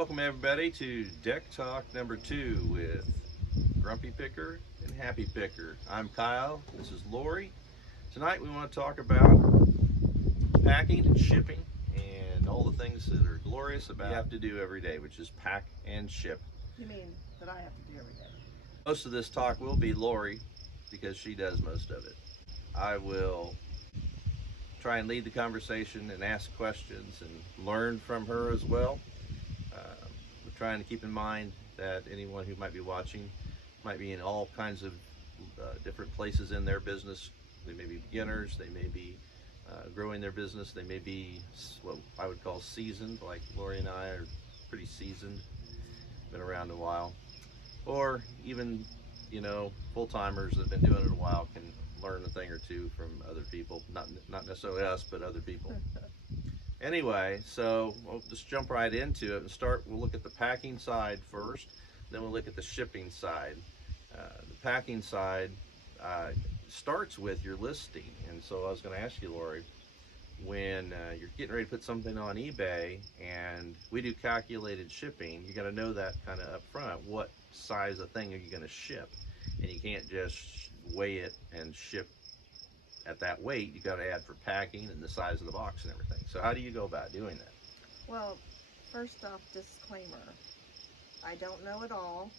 Welcome everybody to Deck Talk number 2 with Grumpy Picker and Happy Picker. I'm Kyle, this is Lori. Tonight we want to talk about packing and shipping and all the things that are glorious about you have to do every day, which is pack and ship. You mean that I have to do every day? Most of this talk will be Lori because she does most of it. I will try and lead the conversation and ask questions and learn from her as well. We're trying to keep in mind that anyone who might be watching might be in all kinds of different places in their business. They may be beginners, they may be growing their business, they may be what I would call seasoned, like Lori and I are pretty seasoned, been around a while. Or even, full-timers that have been doing it a while can learn a thing or two from other people, not necessarily us, but other people. Anyway, so we'll just jump right into it and we'll look at the packing side first, then we'll look at the shipping side. The packing side starts with your listing, and so I was going to ask you, Lori, when you're getting ready to put something on eBay and we do calculated shipping, you got to know that kind of up front. What size of thing are you going to ship? And you can't just weigh it and ship at that weight. You got to add for packing and the size of the box and everything. So how do you go about doing that? Well, first off, disclaimer. I don't know it all.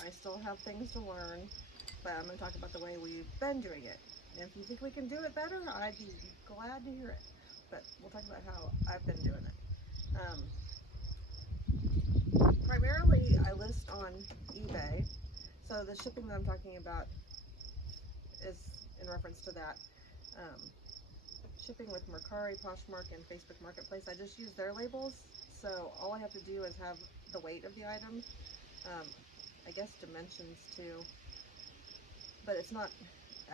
I still have things to learn, but I'm going to talk about the way we've been doing it. And if you think we can do it better, I'd be glad to hear it. But we'll talk about how I've been doing it. Primarily, I list on eBay. So the shipping that I'm talking about is in reference to that. Shipping with Mercari, Poshmark, and Facebook Marketplace, I just use their labels. So all I have to do is have the weight of the item. I guess dimensions too. But it's not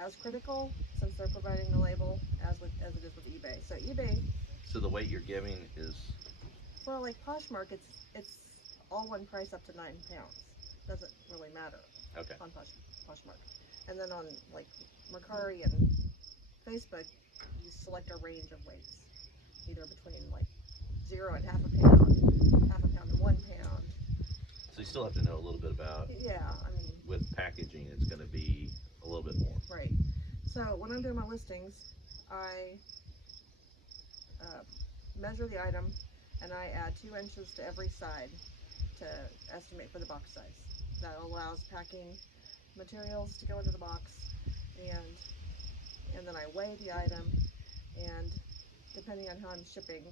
as critical since they're providing the label as it is with eBay. So eBay. So the weight you're giving is, well, like Poshmark, it's all one price up to 9 pounds. Doesn't really matter. okay. On Poshmark, and then on like Mercari and Facebook, you select a range of weights, either between like 0 and half a pound and 1 pound. So you still have to know a little bit about. Yeah, I mean, with packaging, it's going to be a little bit more. Right. So when I'm doing my listings, I measure the item and I add 2 inches to every side to estimate for the box size. That allows packing materials to go into the box, and then I weigh the item, and depending on how I'm shipping,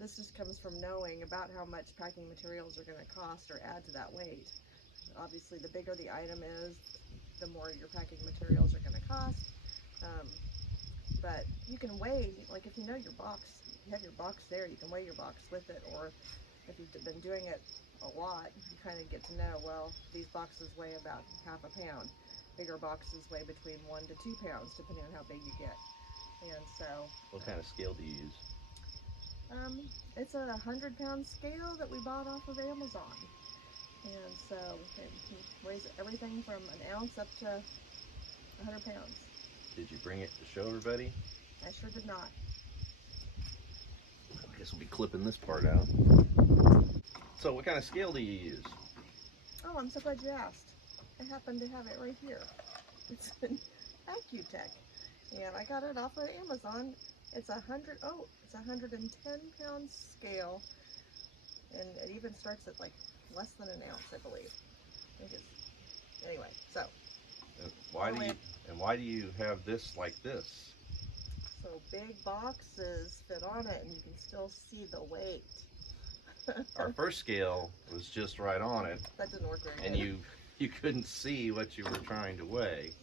this just comes from knowing about how much packing materials are going to cost or add to that weight. Obviously, the bigger the item is, the more your packing materials are going to cost. But you can weigh, like if you know your box, you have your box there, you can weigh your box with it, or if you've been doing it a lot, you kind of get to know, well, these boxes weigh about half a pound. Bigger boxes weigh between 1 to 2 pounds, depending on how big you get. And so, what kind of scale do you use? it's a 100-pound scale that we bought off of Amazon. And so it weighs everything from an ounce up to 100 pounds. Did you bring it to show everybody? I sure did not. I guess we'll be clipping this part out. So what kind of scale do you use? Oh, I'm so glad you asked. I happen to have it right here. It's an Accutech, and I got it off of Amazon. It's 110-pound scale, and it even starts at like less than an ounce, I believe. Anyway, so. And why do you have this like this? So big boxes fit on it, and you can still see the weight. Our first scale was just right on it. That didn't work very good. And you couldn't see what you were trying to weigh.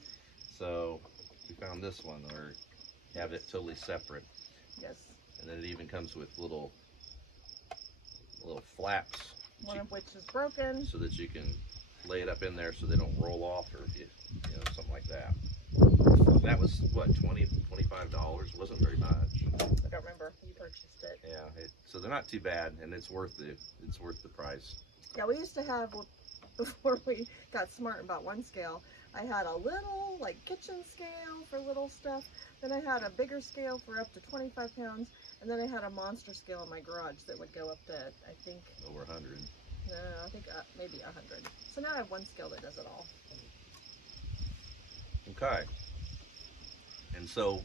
So we found this one where you have it totally separate. Yes. And then it even comes with little flaps. One of which is broken. So that you can lay it up in there so they don't roll off, or something like that. That was what, $20, $25? Wasn't very much. I don't remember. You purchased it. Yeah. So they're not too bad, and it's worth the price. Yeah, we used to have, before we got smart about one scale, I had a little like kitchen scale for little stuff. Then I had a bigger scale for up to 25 pounds. And then I had a monster scale in my garage that would go up to, I think, over 100. no, I think maybe 100. So now I have one scale that does it all. Okay. And so,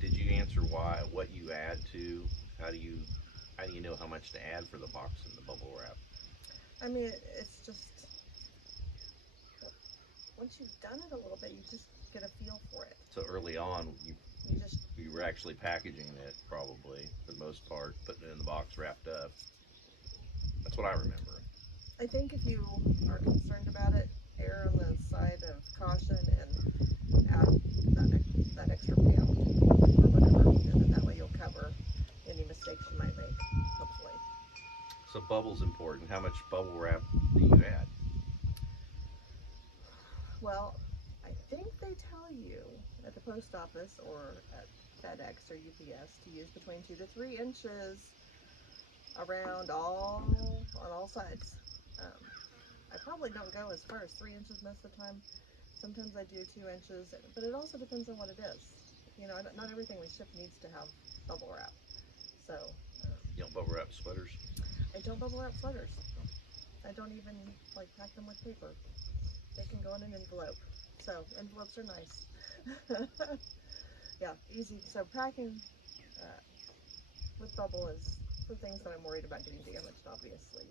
did you answer what you add to? How do you know how much to add for the box and the bubble wrap? I mean, it's just, once you've done it a little bit, you just get a feel for it. So early on, you were actually packaging it probably for the most part, putting it in the box wrapped up. That's what I remember. I think if you are concerned about it, err on the side of caution and add that extra pound or whatever, and then that way you'll cover any mistakes you might make, hopefully. So bubble's important. How much bubble wrap do you add? Well, I think they tell you at the post office or at FedEx or UPS to use between 2 to 3 inches around on all sides. I probably don't go as far as 3 inches most of the time. Sometimes I do 2 inches, but it also depends on what it is. You know, not everything we ship needs to have bubble wrap. So You don't bubble wrap sweaters? I don't bubble wrap sweaters. I don't even like pack them with paper. They can go in an envelope. So envelopes are nice. Yeah, easy. So packing with bubble is for things that I'm worried about getting damaged, obviously.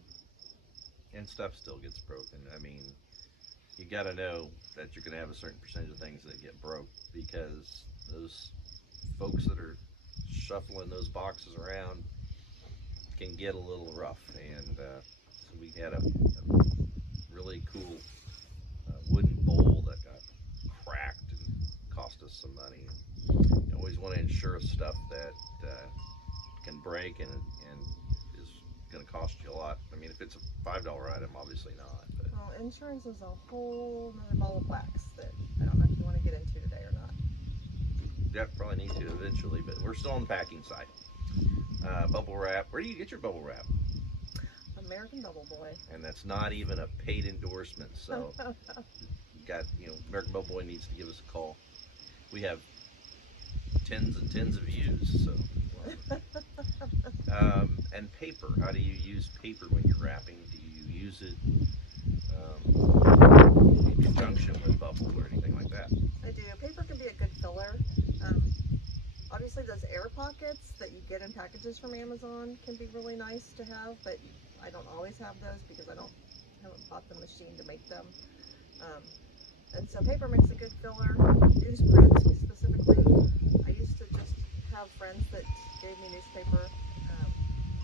And stuff still gets broken. I mean, you got to know that you're going to have a certain percentage of things that get broke, because those folks that are shuffling those boxes around can get a little rough. And so we had a really cool wooden bowl that got cracked and cost us some money. You always want to insure stuff that can break and is going to cost you a lot. I mean, if it's a $5 item, obviously not. But Well, insurance is a whole other ball of wax that I don't know if you want to get into today or not. yeah, probably need to eventually. But we're still on the packing side. Bubble wrap. Where do you get your bubble wrap? American Bubble Boy. And that's not even a paid endorsement. So American Bubble Boy needs to give us a call. We have tens and tens of views. So. And paper. How do you use paper when you're wrapping? Do you use it in conjunction with bubble or anything like that? I do. Paper can be a good filler. Obviously, those air pockets that you get in packages from Amazon can be really nice to have, but I don't always have those because I haven't bought the machine to make them. And so paper makes a good filler. Newsprint specifically. I used to just have friends that gave me newspaper,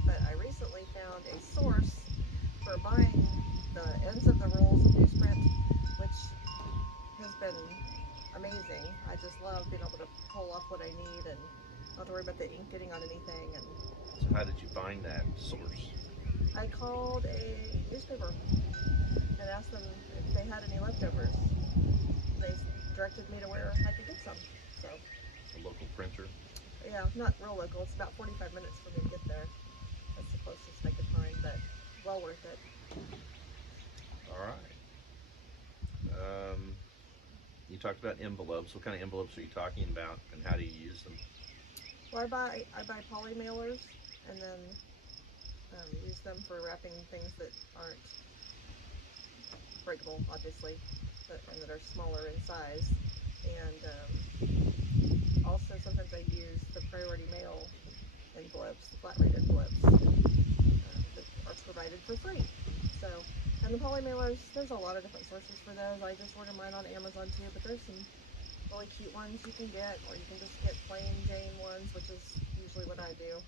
but I recently found a source for buying the ends of the rolls of newsprint, which has been amazing. I just love being able to pull off what I need and not have to worry about the ink getting on anything. And So how did you find that source? I called a newspaper and asked them if they had any leftovers. They directed me to where I could get some. So A local printer? yeah, not real local. It's about 45 minutes for me to get there. That's the closest I could find, but well worth it. All right. You talked about envelopes. What kind of envelopes are you talking about, and how do you use them? Well, I buy poly mailers and then use them for wrapping things that aren't breakable, obviously, and that are smaller in size. And also sometimes I use the priority mail envelopes, the flat rate envelopes that are provided for free. So, and the poly mailers, there's a lot of different sources for those. I just order mine on Amazon too, but there's some really cute ones you can get, or you can just get plain Jane ones, which is usually what I do.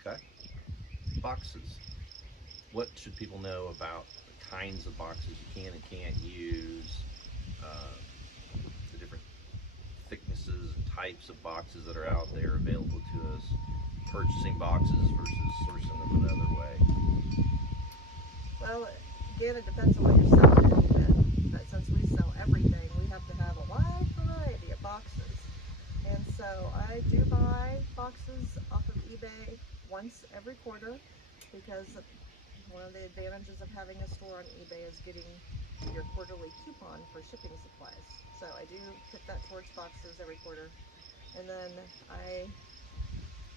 Okay. Boxes. What should people know about the kinds of boxes you can and can't use? The different thicknesses and types of boxes that are out there available to us. Purchasing boxes versus sourcing them another way. Well, again, it depends on what you're selling a little bit. But since we sell everything, we have to have a wide variety of boxes. And so I do buy boxes off of eBay once every quarter because One of the advantages of having a store on eBay is getting your quarterly coupon for shipping supplies. So I do put that towards boxes every quarter. And then I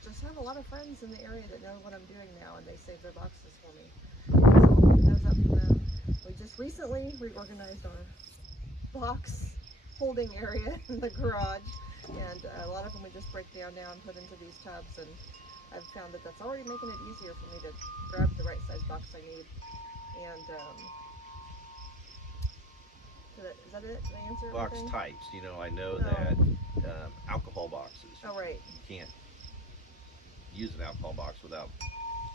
just have a lot of friends in the area that know what I'm doing now, and they save their boxes for me. So I'll pick those up from them. We just recently reorganized our box holding area in the garage, and a lot of them we just break down now and put into these tubs, and I've found that that's already making it easier for me to grab the right size box I need. And is that it? Did I answer Box everything? types, you know, I know No. that alcohol boxes, Oh, right. you can't use an alcohol box without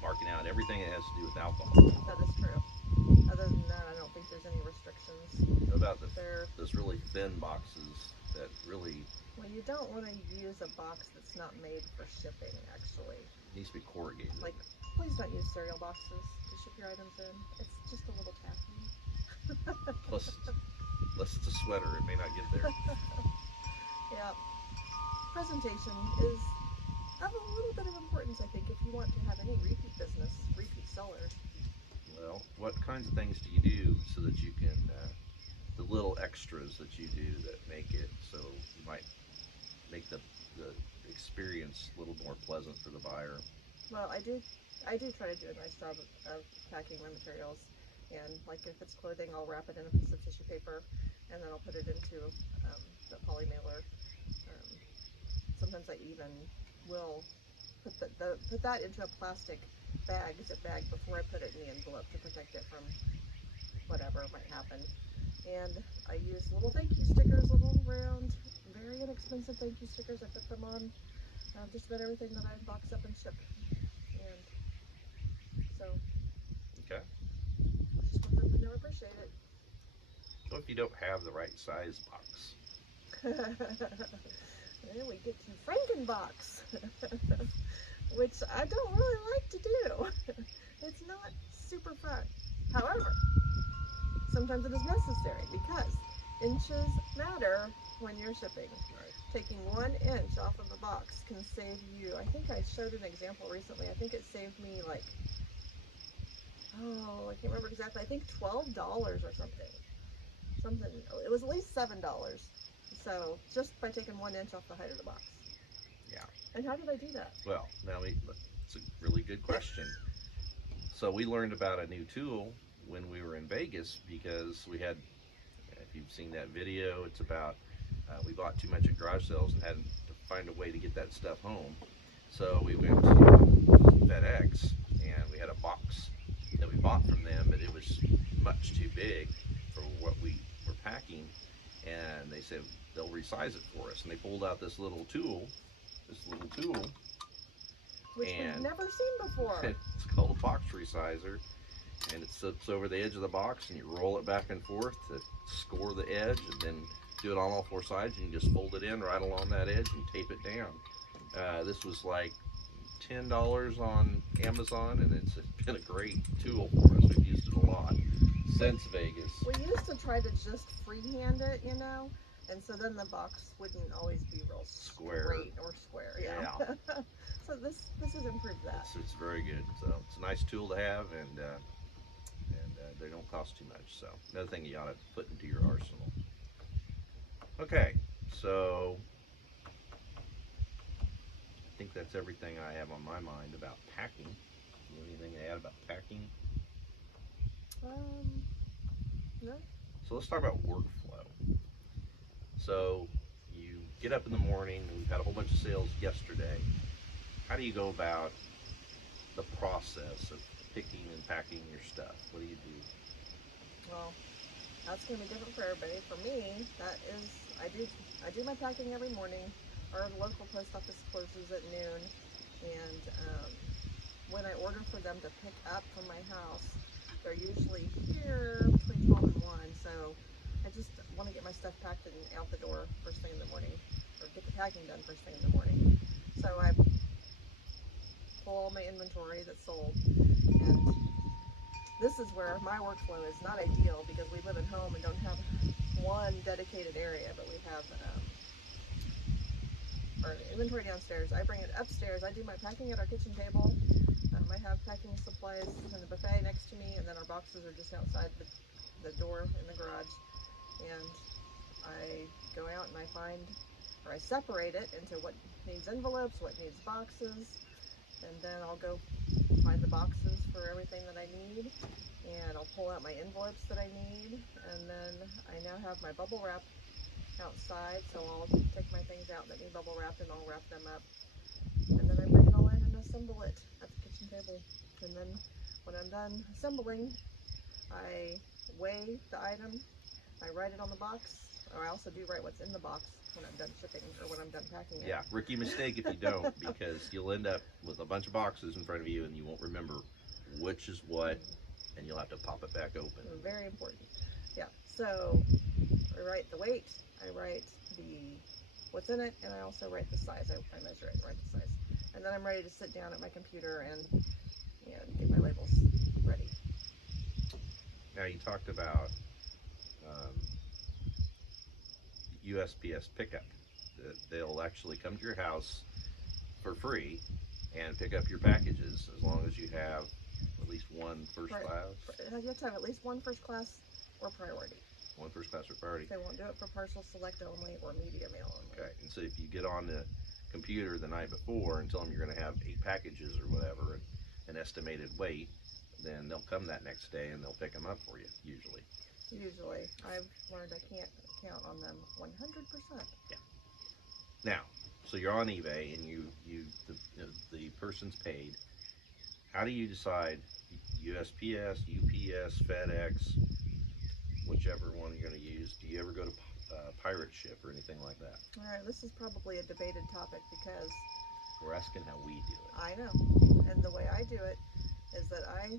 marking out everything that has to do with alcohol. That is true. Other than that, I don't think there's any restrictions. What about They're, those really thin boxes that really well, you don't want to use a box that's not made for shipping, actually. needs to be corrugated? Like, please don't use cereal boxes to ship your items in. It's just a little tacky. Plus it's a sweater, it may not get there. Yeah. Presentation is of a little bit of importance, I think, if you want to have any repeat business, repeat seller. Well, what kinds of things do you do so that you can, the little extras that you do that make it so you might make the experience a little more pleasant for the buyer? Well, I do try to do a nice job of packing my materials, and like if it's clothing, I'll wrap it in a piece of tissue paper, and then I'll put it into the poly mailer. Sometimes I even will put that into a plastic bag, zip bag, before I put it in the envelope to protect it from whatever might happen. And I use little thank you stickers, little round, very inexpensive thank you stickers. I put them on just about everything that I box up and ship. And so, Okay. just want them to know I appreciate it. So if you don't have the right size box? Then we get to Frankenbox, which I don't really like to do. It's not super fun. However, sometimes it is necessary because inches matter when you're shipping. Right. Taking 1 inch off of a box can save you, I think I showed an example recently, I think it saved me like, oh, I can't remember exactly, I think $12 or something. It was at least $7. So just by taking 1 inch off the height of the box. Yeah. And how did I do that? Well, it's a really good question. So we learned about a new tool when we were in Vegas because we had, if you've seen that video, it's about we bought too much at garage sales and had to find a way to get that stuff home. So we went to FedEx and we had a box that we bought from them, but it was much too big for what we were packing. And they said they'll resize it for us. And they pulled out this little tool, Which we've never seen before. It's called a box resizer, and it sits over the edge of the box, and you roll it back and forth to score the edge, and then do it on all 4 sides, and you just fold it in right along that edge and tape it down. This was like $10 on Amazon, and it's been a great tool for us. We've used it a lot since Vegas. We used to try to just freehand it, you know, and so then the box wouldn't always be real straight or square. Yeah. So this has improved that. It's very good. So it's a nice tool to have, and they don't cost too much. So another thing you ought to put into your arsenal. Okay, so I think that's everything I have on my mind about packing. Anything to add about packing? No. So let's talk about workflow. So you get up in the morning, we've had a whole bunch of sales yesterday. How do you go about the process of picking and packing your stuff? What do you do? Well, that's going to be different for everybody. For me, that is, I do my packing every morning. Our local post office closes at noon, and when I order for them to pick up from my house, they're usually here between 12 and 1, so I just want to get my stuff packed and out the door first thing in the morning, or get the packing done first thing in the morning. So I pull all my inventory that's sold, and this is where my workflow is not ideal because we live at home and don't have one dedicated area, but we have our inventory downstairs. I bring it upstairs. I do my packing at our kitchen table. I have packing supplies in the buffet next to me, and then our boxes are just outside the door in the garage. And I go out and I find, or I separate it into what needs envelopes, what needs boxes, and then I'll go find the boxes for everything that I need, and I'll pull out my envelopes that I need, and then I now have my bubble wrap outside, so I'll take my things out that need bubble wrapped and I'll wrap them up, and then I bring it all in and assemble it at the kitchen table. And then when I'm done assembling, I weigh the item, I write it on the box, or I also do write what's in the box when I'm done shipping or when I'm done packing it. Yeah, rookie mistake if you don't, because you'll end up with a bunch of boxes in front of you and you won't remember which is what, and you'll have to pop it back open. Very important. Yeah, so I write the weight, I write the what's in it, and I also write the size. I measure it and write the size. And then I'm ready to sit down at my computer and get my labels ready. Now you talked about USPS pickup. They'll actually come to your house for free and pick up your packages as long as you have at least one first Right. class. You have to have at least one first class or priority. One first class or priority. They won't do it for partial select only or media mail only. Okay, and so if you get on the computer the night before and tell them you're going to have 8 packages or whatever, and an estimated weight, then they'll come that next day and they'll pick them up for you, usually. Usually. I've learned I can't count on them 100%. Yeah. Now, so you're on eBay and the person's paid. How do you decide USPS, UPS, FedEx, whichever one you're going to use? Do you ever go to pirate ship or anything like that? All right, this is probably a debated topic because We're asking how we do it. I know, and the way I do it is that I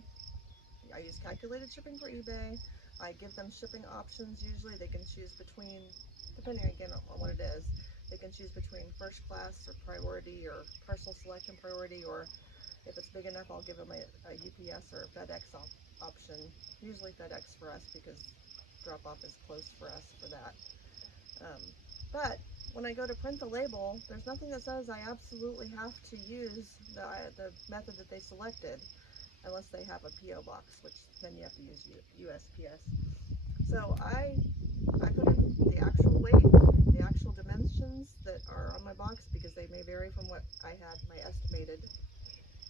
use calculated shipping for eBay. I give them shipping options. Usually they can choose between, depending again on what it is, they can choose between first class or priority or partial select and priority, or if it's big enough, I'll give them a UPS or a FedEx option. Usually FedEx for us because drop-off is close for us for that. But when I go to print the label, there's nothing that says I absolutely have to use the method that they selected unless they have a PO box, which then you have to use USPS. So I put in the actual weight, the actual dimensions that are on my box because they may vary from what I had my estimated,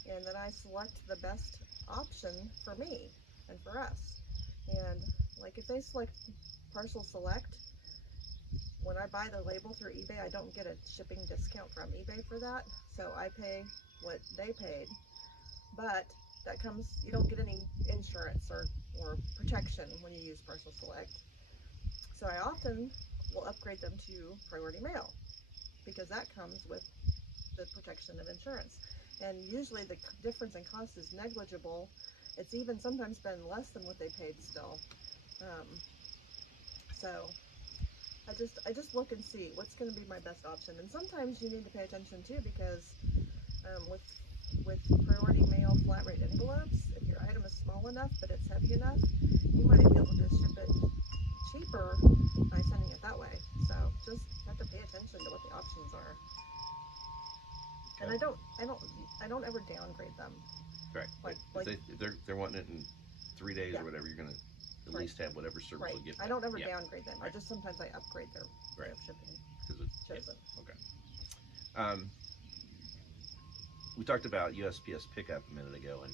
and then I select the best option for me and for us. And like if they select partial select, when I buy the label through eBay, I don't get a shipping discount from eBay for that, so I pay what they paid, but that comes, you don't get any insurance or protection when you use partial select. So I often will upgrade them to priority mail because that comes with the protection of insurance. And usually the difference in cost is negligible. It's even sometimes been less than what they paid still. So I just look and see what's going to be my best option. And sometimes you need to pay attention too because with priority mail flat rate envelopes, if your item is small enough but it's heavy enough, you might be able to ship it cheaper by sending it that way. So just have to pay attention to what the options are. Okay. And I don't ever downgrade them. Right. If they're wanting it in 3 days or whatever, you're going to at least have whatever service will get. I don't ever downgrade them. Right. I just sometimes I upgrade their way of shipping. Because it's Chosen. Okay. We talked about USPS pickup a minute ago, and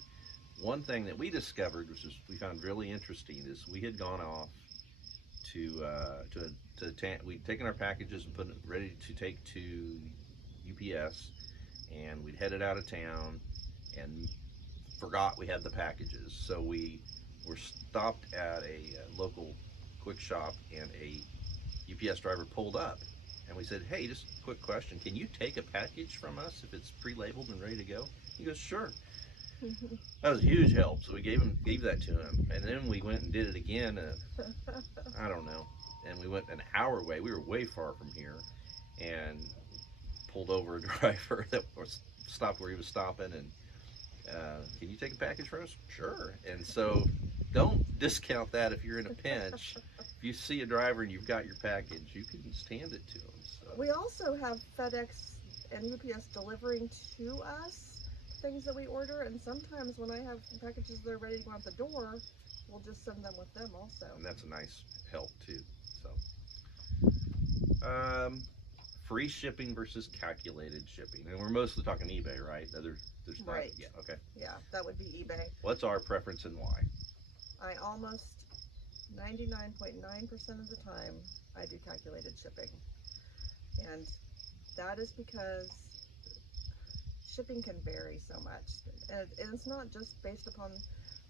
one thing that we discovered, which we found really interesting, is we had gone off we'd taken our packages and put it ready to take to UPS, and we'd headed out of town and forgot we had the packages. So we were stopped at a local quick shop, and a UPS driver pulled up, and we said, "Hey, just a quick question, can you take a package from us if it's pre-labeled and ready to go?" He goes, "Sure." That was a huge help. So we gave that to him, and then we went and did it again. I don't know, and we went an hour away. We were way far from here, and pulled over a driver that was stopped where he was stopping, and can you take a package from us? Sure. And so don't discount that if you're in a pinch. If you see a driver and you've got your package, you can just hand it to them. So. We also have FedEx and UPS delivering to us, things that we order, and sometimes when I have packages that are ready to go out the door, we'll just send them with them also. And that's a nice help too. So, free shipping versus calculated shipping, and we're mostly talking eBay, right? There's not, Right. yeah, okay. Yeah, that would be eBay. What's our preference and why? I almost 99.9% of the time I do calculated shipping, and that is because shipping can vary so much, and it's not just based upon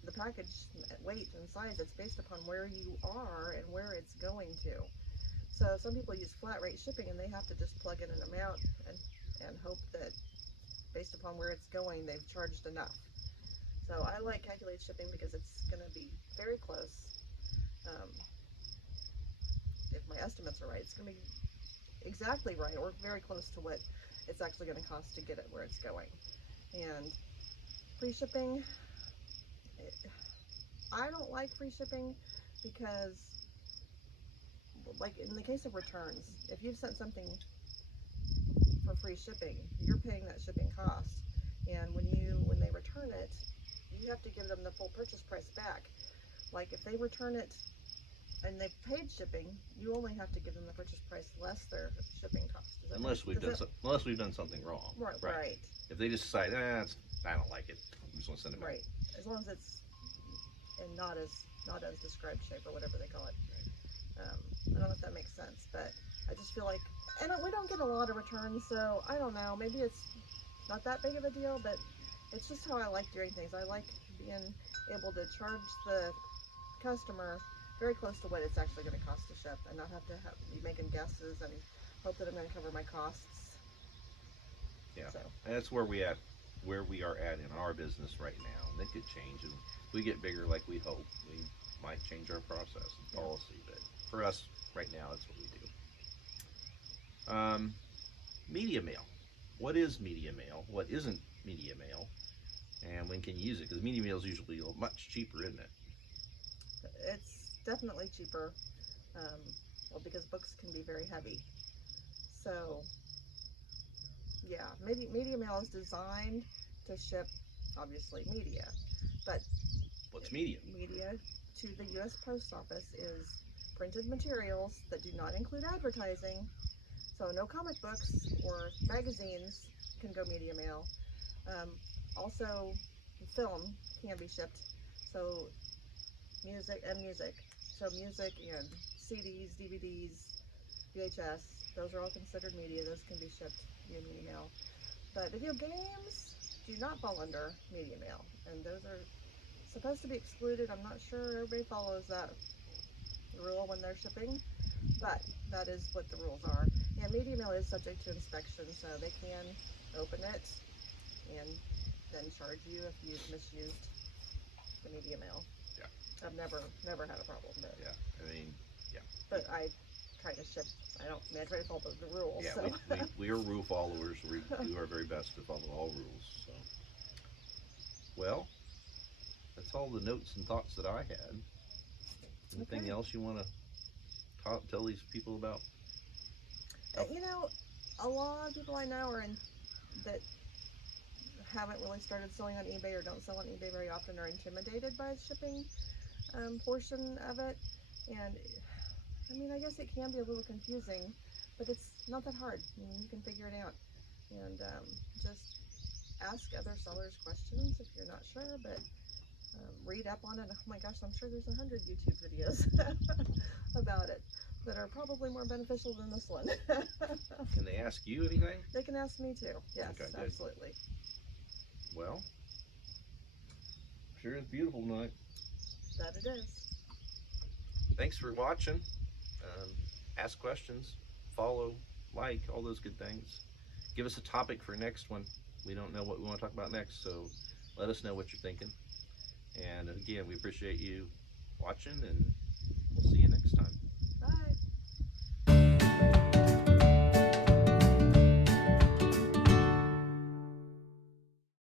the package weight and size. It's based upon where you are and where it's going to. So some people use flat rate shipping, and they have to just plug in an amount and hope that based upon where it's going, they've charged enough. So I like calculated shipping because it's going to be very close. If my estimates are right, it's going to be exactly right or very close to what it's actually going to cost to get it where it's going. And free shipping, I don't like free shipping because, like in the case of returns, if you've sent something for free shipping, you're paying that shipping cost, and when they return it, you have to give them the full purchase price back. Like if they return it and they've paid shipping, you only have to give them the purchase price less their shipping cost. Unless we've done something wrong. Right. If they just decide, I don't like it, I'm just gonna send it back. Right. As long as it's in not as described shape or whatever they call it. I don't know if that makes sense, but I just feel like, and we don't get a lot of returns, so I don't know. Maybe it's not that big of a deal, but it's just how I like doing things. I like being able to charge the customer very close to what it's actually going to cost to ship, and not have to be making guesses and hope that I'm going to cover my costs. Yeah, so. And that's where we are at in our business right now, and it could change. And if we get bigger like we hope, we might change our process and policy. But for us right now, that's what we do. Media mail. What is media mail? What isn't media mail? And when can you use it? Because media mail is usually much cheaper, isn't it? It's definitely cheaper. Well, because books can be very heavy. So, yeah, media mail is designed to ship, obviously, media. But what's media? Media to the U.S. Post Office is printed materials that do not include advertising. So no comic books or magazines can go media mail. Also, film can be shipped. So music. So music and CDs, DVDs, VHS, those are all considered media. Those can be shipped via media mail. But video games do not fall under media mail, and those are supposed to be excluded. I'm not sure everybody follows that rule when they're shipping, but that is what the rules are. And media mail is subject to inspection, so they can open it and then charge you if you've misused the media mail. Yeah. I've never had a problem, but yeah, But I try to ship. I try to follow the rules. Yeah, so. we are rule followers. We do our very best to follow all rules. So, well, that's all the notes and thoughts that I had. Anything else you want to tell these people about? A lot of people I know that haven't really started selling on eBay or don't sell on eBay very often are intimidated by the shipping portion of it. And I guess it can be a little confusing, but it's not that hard. You can figure it out. And just ask other sellers questions if you're not sure, but read up on it. Oh my gosh, I'm sure there's 100 YouTube videos about it that are probably more beneficial than this one. Can they ask you anything? They can ask me too. Yes, okay, absolutely. Well, sure is beautiful tonight. That it is. Thanks for watching. Ask questions, follow, like, all those good things. Give us a topic for next one. We don't know what we want to talk about next, so let us know what you're thinking. And again, we appreciate you watching, and